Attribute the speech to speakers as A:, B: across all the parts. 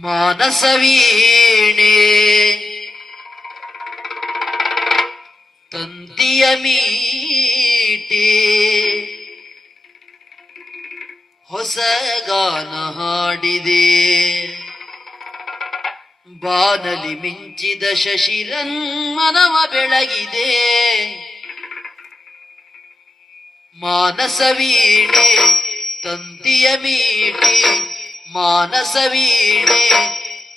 A: ಮಾನಸವೀಣೆ ತಂತಿಯ ಮೀಟಿ. ಹೊಸ ಗಾನ ಹಾಡಿದೆ. ಬಾನಲಿ ಮಿಂಚಿದ ಶಶಿರನ್ ಮನವ ಬೆಳಗಿದೆ ಮಾನಸವೀಣೆ ತಂತಿಯ ಮೀಟಿ. ಮಾನಸ ವೀಣೆ,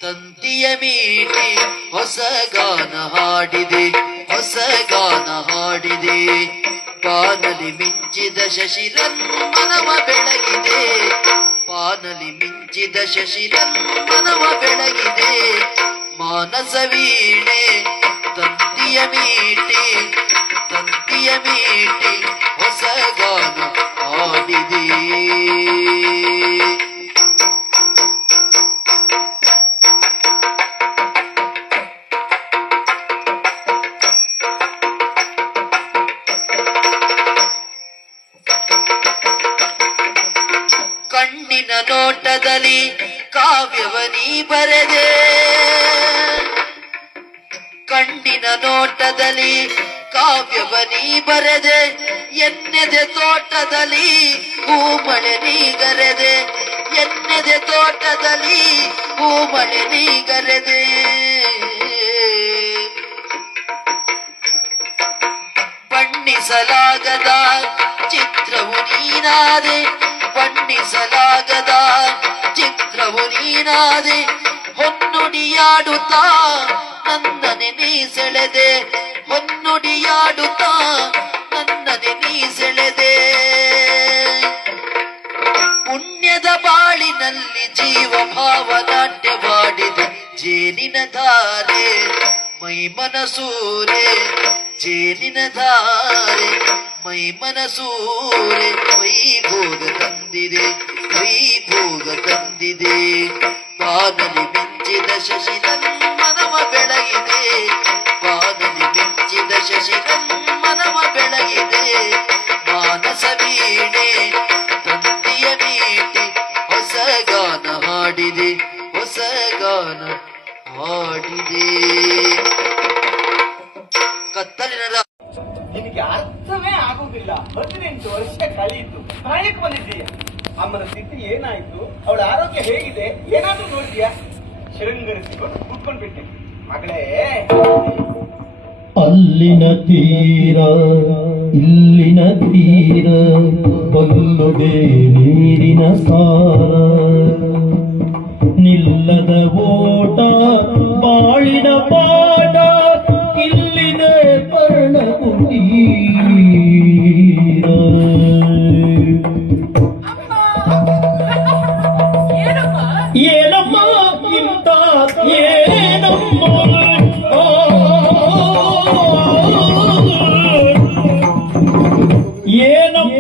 A: ತಂತಿಯ ಮೀಟಿ, ಹೊಸ ಗಾನ ಹಾಡಿದೆ, ಹೊಸ ಗಾನ ಹಾಡಿದೆ. ಪಾನಲಿ ಮಿಂಚಿದ ಶಶಿರನ್ ಮನವ ಬೆಳಗಿದೆ, ಪಾನಲಿ ಮಿಂಚಿದ ಶಶಿರನ್ ಮನವ ಬೆಳಗಿದೆ. ಮಾನಸ ವೀಣೆ, ತಂತಿಯ ಮೀಟಿ ತಂತಿಯ ಮೀಟಿ, ಹೊಸ ಗಾನ ಹಾಡಿದೆ. ನೋಟದಲ್ಲಿ ಕಾವ್ಯವನಿ ಬರೆದೆ ಕಣ್ಣಿನ ನೋಟದಲ್ಲಿ ಕಾವ್ಯವನಿ ಬರೆದೆ ಎನ್ನೆದೆ ತೋಟದಲ್ಲಿ ಹೂಮಳೆ ನೀಗರೆದೆ ಎನ್ನೆದೆ ತೋಟದಲ್ಲಿ ಹೂಮಳೆ ನೀಗರೆದೆ ಬಣ್ಣಿಸಲಾಗದ ಚಿತ್ರವು ನೀನಾದೆ ಬಣ್ಣಿಸಲಾಗದ ನೀನಾದೆ ಹೊನ್ನುಡಿಯಾಡುತ್ತಾ, ನನ್ನನೆ ನೀ ಸೆಳೆದೆ. ಹೊನ್ನುಡಿಯಾಡುತ್ತಾ, ನನ್ನನೆ ನೀ ಸೆಳೆದೆ. ಪುಣ್ಯದ ಬಾಳಿನಲ್ಲಿ ಜೀವ ಭಾವನಾಟ್ಯವಾಡಿದೆ ಜೇನಿನ ಧಾರೆ ಮೈ ಮನಸೂರೆ ಜೇನಿನ ಧಾರೆ ಮೈ ಮನಸೂರೆ ವೈಭೋಗ ತಂದಿದೆ ವೈಭೋಗ ತಂದಿದೆ. ಬಾನಲಿ ಮಿಂಚಿದ ಶಶಿ ನಮ್ಮನವ ಬೆಳಗಿದೆ, ಬಾನಲಿ ಮಿಂಚಿದ ಶಶಿ ನಮ್ಮನವ ಬೆಳಗಿದೆ. ಮಾನಸ ವೀಣೆ ತಂದಿಯ ಮೀಟಿ ಹೊಸ ಗಾನ ಹಾಡಿದೆ, ಹೊಸ ಗಾನ ಹಾಡಿದೆ.
B: ಹದಿನೆಂಟು ವರ್ಷ ಕಳೆಯಿತು ಪ್ರಾಯಕ್ಕೆ ಬಂದಿದ್ದೀಯ? ಅಮ್ಮನ ಸ್ಥಿತಿ ಏನಾಯ್ತು? ಅವಳ ಆರೋಗ್ಯ ಹೇಗಿದೆ? ಏನಾದ್ರೂ ನೋಡಿದ್ಯಾ ಶೃಂಗರಿಸಿಕೊಂಡು ಕೂತ್ಕೊಂಡು ಬಿಟ್ಟೆ ಮಗಳೇ,
C: ಅಲ್ಲಿನ ತೀರ, ಇಲ್ಲಿನ ತೀರ ಕೊಲ್ಲುದೆ ನೀರಿನ ಸಾರ.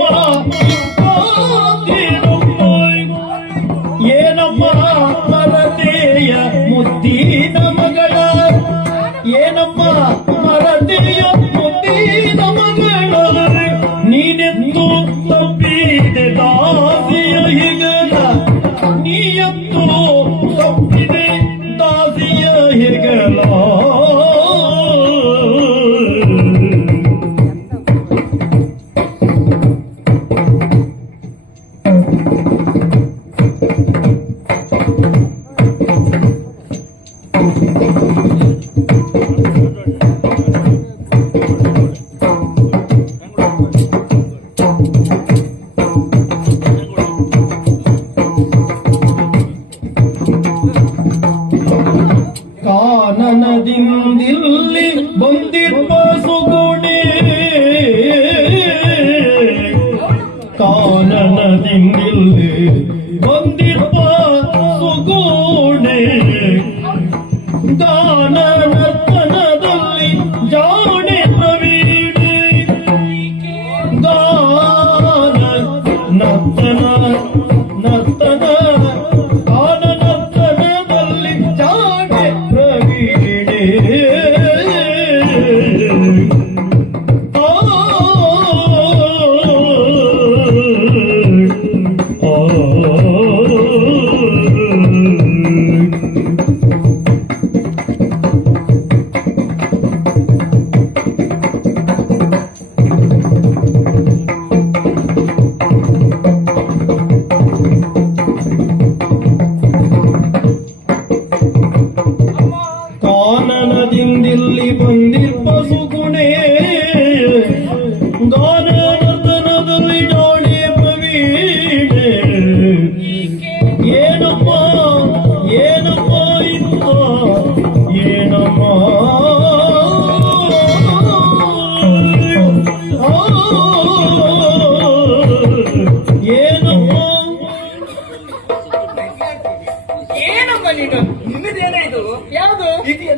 C: মা ಕಾನನದಿಂದಿಲ್ಲಿ ಬಂದಿರುವ ಸುಗುಣಿ. ಕಾನನದಿಂದಿಲ್ಲಿ ಬಂದಿರುವ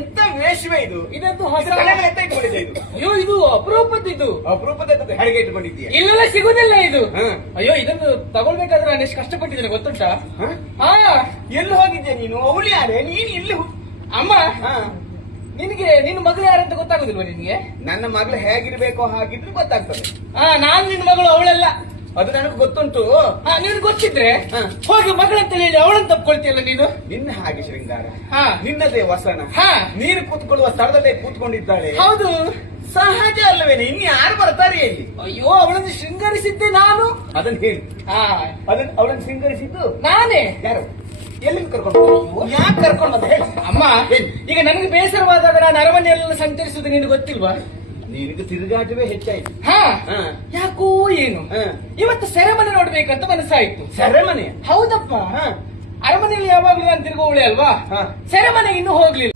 C: ಎಂತ ವೇಷವೇ ಇದು? ಇದಂತೂ ಇಟ್ಕೊಂಡಿದ್ದೆ ಅಯ್ಯೋ ಇದು ಅಪರೂಪದ ಇದು.
B: ಅಪರೂಪದ ಹೆರಿಗೆ ಇಟ್ಕೊಂಡಿದ್ದೀಯ?
D: ಇಲ್ಲೆಲ್ಲ ಸಿಗುದಿಲ್ಲ ಇದು. ಅಯ್ಯೋ ಇದನ್ನು ತಗೊಳ್ಬೇಕಾದ್ರೆ ನಾನು ಎಷ್ಟು ಕಷ್ಟಪಟ್ಟಿದ್ದೇನೆ ಗೊತ್ತುಂಟಾ?
B: ಹಾ? ಎಲ್ಲಿ ಹೋಗಿದ್ದೆ ನೀನು? ಅವಳು ಯಾರೇ? ನೀನು ಇಲ್ಲಿ
D: ಅಮ್ಮ ನಿನಗೆ ನಿನ್ನ ಮಗಳು ಯಾರಂತ ಗೊತ್ತಾಗುದಿಲ್ವಾ ನಿನ್ಗೆ?
B: ನನ್ನ ಮಗಳು ಹೇಗಿರ್ಬೇಕು ಹಾಗಿದ್ರು ಗೊತ್ತಾಗ್ತದೆ.
D: ಹಾ ನಾನು ನಿನ್ನ ಮಗಳು ಅವಳೆಲ್ಲ.
B: ಅದು ನನಗೆ ಗೊತ್ತುಂಟು.
D: ಹಾ ನೀನು ಗೊತ್ತಿದ್ರೆ. ಹೋಗಿ ಮಗಳಂತ ಹೇಳಿ ಅವಳನ್ನು ತಪ್ಕೊಳ್ತೀಯಲ್ಲ ನೀನು?
B: ನಿನ್ನ ಹಾಗೆ ಶೃಂಗಾರ.
D: ಹಾ.
B: ನಿನ್ನದೇ ವಸನ.
D: ಹಾ.
B: ನೀನು ಕೂತ್ಕೊಳ್ಳುವ ಸ್ಥಳದಲ್ಲೇ ಕೂತ್ಕೊಂಡಿದ್ದಾಳೆ.
D: ಹೌದು.
B: ಸಹಜ ಅಲ್ಲವೇನೆ ಇನ್ನು ಯಾರು ಬರ್ತಾರೆ ಇಲ್ಲಿ?
D: ಅಯ್ಯೋ ಅವಳನ್ನು ಶೃಂಗರಿಸಿದ್ದೆ ನಾನು.
B: ಅದನ್ನ ಹೇಳಿ. ಅದನ್ನ ಅವಳನ್ನು ಶೃಂಗರಿಸಿದ್ದು?
D: ನಾನೇ.
B: ಯಾರು? ಎಲ್ಲಿ ಕರ್ಕೊಂಡು ಯಾಕೆ ಕರ್ಕೊಂಡು ಬಂದ ಹೇಳಿ.
D: ಅಮ್ಮ? ಈಗ ನನಗೆ ಬೇಸರವಾದಾಗ ನಾನು ಅರಮನೆಯಲ್ಲ ಸಂಚರಿಸುವುದು ನಿನ್ಗೆ ಗೊತ್ತಿಲ್ವಾ?
B: ನಿನಗೆ ತಿರುಗಾಟವೇ ಹೆಚ್ಚಾಯ್ತು
D: ಹಾ
B: ಹಾ.
D: ಯಾಕೋ ಏನು
B: ಹಾ.
D: ಇವತ್ತು ಸೆರೆಮನೆ ನೋಡ್ಬೇಕಂತ ಮನಸ್ಸಾಯ್ತು
B: ಸೆರೆಮನೆ
D: ಹೌದಪ್ಪ
B: ಹಾ.
D: ಅರಮನೆಯಲ್ಲಿ ಯಾವಾಗ್ಲೂ ನಾನು ತಿರುಗುವಳೆ ಅಲ್ವಾ
B: ಹಾ.
D: ಸೆರೆಮನೆ ಇನ್ನೂ ಹೋಗ್ಲಿಲ್ಲ